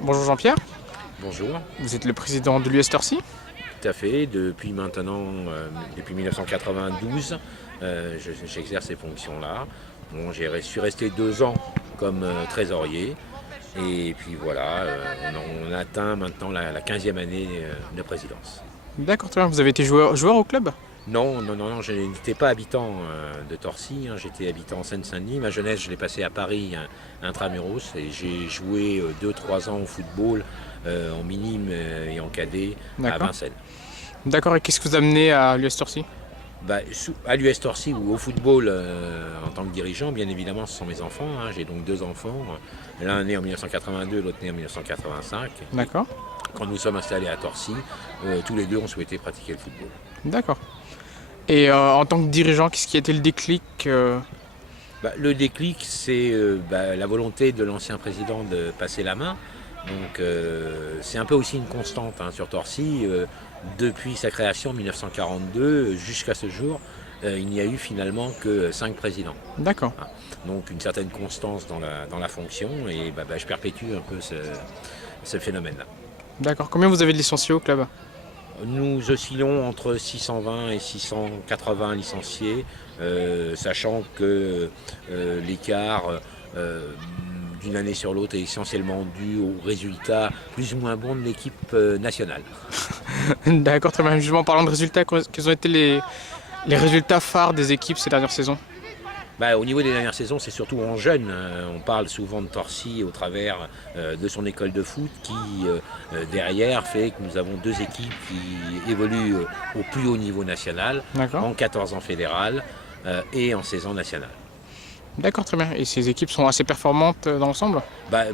Bonjour Jean-Pierre, Bonjour, vous êtes le président de l'US Torcy. tout à fait. Depuis maintenant, depuis 1992, j'exerce ces fonctions-là. Bon, je suis resté 2 ans comme trésorier. Et puis voilà, on atteint maintenant la 15e année de présidence. D'accord, très bien. Vous avez été joueur au club? Non, non, non, non, je n'étais pas habitant de Torcy, hein, j'étais habitant en Seine-Saint-Denis. Ma jeunesse, je l'ai passée à Paris, intramuros, et j'ai joué 2-3 ans au football, en minime et en cadet à D'accord. Vincennes. D'accord, et qu'est-ce que vous amenez à l'US Torcy? Bah, à l'US Torcy ou au football en tant que dirigeant, bien évidemment, ce sont mes enfants, hein. J'ai donc 2 enfants, l'un né en 1982, l'autre né en 1985. D'accord. Quand nous sommes installés à Torcy, tous les deux ont souhaité pratiquer le football. D'accord. Et en tant que dirigeant, qu'est-ce qui a été le déclic Bah, le déclic, c'est la volonté de l'ancien président de passer la main. Donc c'est un peu aussi une constante, hein, sur Torcy. Depuis sa création en 1942 jusqu'à ce jour, il n'y a eu finalement que 5 présidents. D'accord. Ah, donc une certaine constance dans la fonction et je perpétue un peu ce phénomène-là. D'accord. Combien vous avez de licenciés au club? Nous oscillons entre 620 et 680 licenciés, sachant que l'écart d'une année sur l'autre est essentiellement dû aux résultats plus ou moins bons de l'équipe nationale. D'accord, très bien. Justement, en parlant de résultats, quels ont été les résultats phares des équipes ces dernières saisons? Au niveau des dernières saisons, c'est surtout en jeunes. On parle souvent de Torcy au travers de son école de foot qui, derrière, fait que nous avons 2 équipes qui évoluent au plus haut niveau national, D'accord. en 14 ans fédéral et en 16 ans national. D'accord, très bien. Et ces équipes sont assez performantes dans l'ensemble?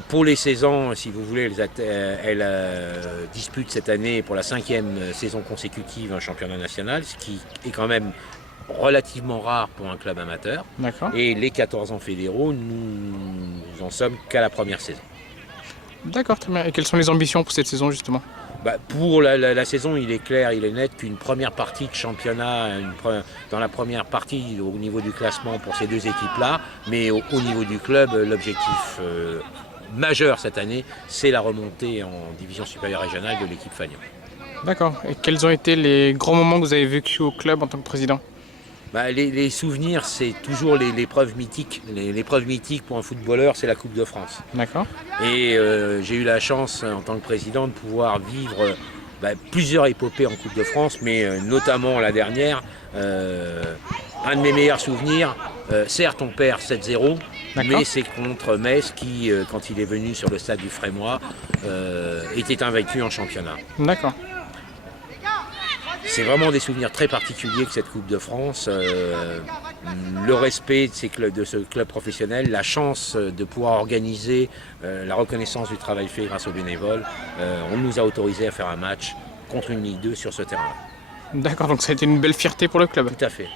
Pour les 16 ans, si vous voulez, elles disputent cette année pour la 5e saison consécutive un championnat national, ce qui est quand même relativement rare pour un club amateur. D'accord. Et les 14 ans fédéraux, nous en sommes qu'à la première saison. D'accord, très bien. Et quelles sont les ambitions pour cette saison, justement? Pour la saison, il est clair, il est net qu'une première partie de championnat, dans la première partie au niveau du classement pour ces 2 équipes-là, mais au niveau du club, l'objectif majeur cette année, c'est la remontée en division supérieure régionale de l'équipe Fagnon. D'accord. Et quels ont été les grands moments que vous avez vécus au club en tant que président? Les souvenirs, c'est toujours l'épreuve mythique. L'épreuve mythique pour un footballeur, c'est la Coupe de France. D'accord. Et j'ai eu la chance, en tant que président, de pouvoir vivre plusieurs épopées en Coupe de France, mais notamment la dernière. Un de mes meilleurs souvenirs, certes on perd 7-0, mais c'est contre Metz qui, quand il est venu sur le stade du Frémois, était invaincu en championnat. D'accord. C'est vraiment des souvenirs très particuliers que cette Coupe de France, le respect de ce club professionnel, la chance de pouvoir organiser la reconnaissance du travail fait grâce aux bénévoles. On nous a autorisé à faire un match contre une Ligue 2 sur ce terrain-là. D'accord, donc ça a été une belle fierté pour le club. Tout à fait.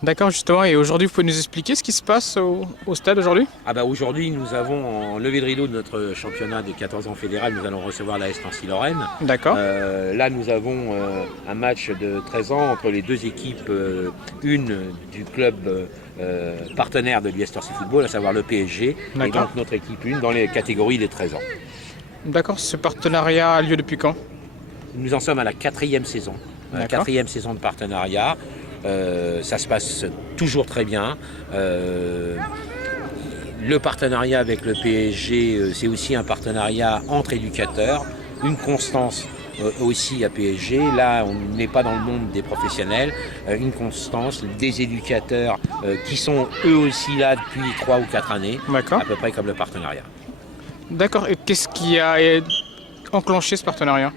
D'accord, justement, et aujourd'hui, vous pouvez nous expliquer ce qui se passe au stade aujourd'hui? Aujourd'hui, nous avons en levée de rideau de notre championnat des 14 ans fédéral, nous allons recevoir la Nancy-Lorraine. D'accord. Là, nous avons un match de 13 ans entre les 2 équipes, une du club partenaire de l'US Torcy Football, à savoir le PSG, et donc notre équipe 1 dans les catégories des 13 ans. D'accord, ce partenariat a lieu depuis quand? Nous en sommes à la 4e saison. La 4e saison de partenariat. Ça se passe toujours très bien. Le partenariat avec le PSG, c'est aussi un partenariat entre éducateurs, une constance aussi à PSG. Là, on n'est pas dans le monde des professionnels, une constance des éducateurs qui sont eux aussi là depuis 3 ou 4 années, à peu près comme le partenariat. D'accord, et qu'est-ce qui a enclenché ce partenariat?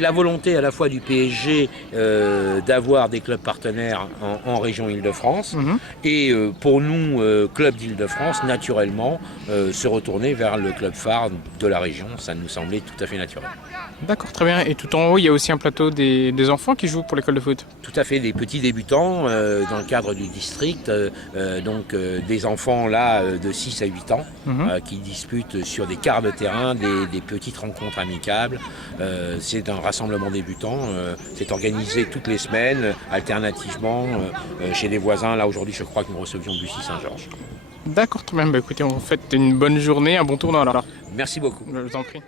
La volonté à la fois du PSG d'avoir des clubs partenaires en région Île-de-France et pour nous, club d'Île-de-France, naturellement, se retourner vers le club phare de la région, ça nous semblait tout à fait naturel. D'accord, très bien. Et tout en haut, il y a aussi un plateau des enfants qui jouent pour l'école de foot? Tout à fait, des petits débutants dans le cadre du district, des enfants là de 6 à 8 ans qui disputent sur des quarts de terrain des petites rencontres amicables. C'est un rassemblement débutant, c'est organisé toutes les semaines, alternativement, chez des voisins. Là aujourd'hui, je crois que nous recevions Bussy Saint-Georges. D'accord, très bien. Bah, écoutez, on vous souhaite une bonne journée, un bon tournoi alors. Merci beaucoup. Je vous en prie.